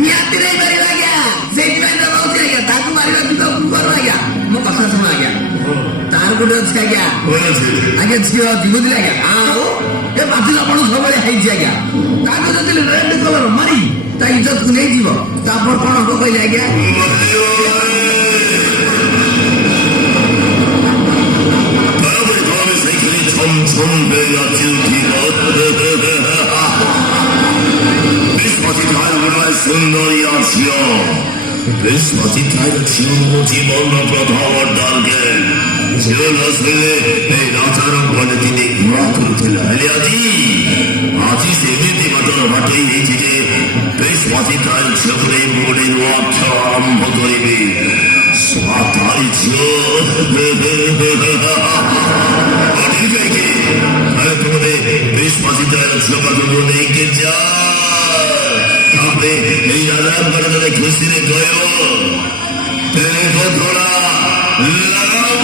Niat tidak beri lagi. ଅଛି ଆଜ୍ଞା ଆଜ୍ଞା ଝିଅ ଅଛି ବୁଝିଲେ ଆଜ୍ଞା ଆଉ ଏ ବାତିଲ ଆପଣ ସବୁବେଳେ ହେଇଛି ଆଜ୍ଞା କାଗଜ ଦେଲେ ରେଡ୍ କଲର ମାରି ତା ଇଜ୍ଜତକୁ ନେଇଯିବ ତାପରେ କଣ ହବ କହିଲେ ଆଜ୍ଞା সুন্দরী আসিয়া বৃহস্পতি তাই জীবন জীবন প্রথম ডালকে ছেলে ছেলে এই রাজার বলে তিনি ঘোরা করছিল হেলে আজি সেমিতি মাত্র ভাটেই হয়েছে যে বৃহস্পতি তাই ছেলে মোড়ে লক্ষ্য আরম্ভ করিবে সাতাই তোমাদের বৃহস্পতি তাই ছেলে নেইকে যা এই আজাদ করে তাদের খুশিরে গয় তেরে কতরা লাগাও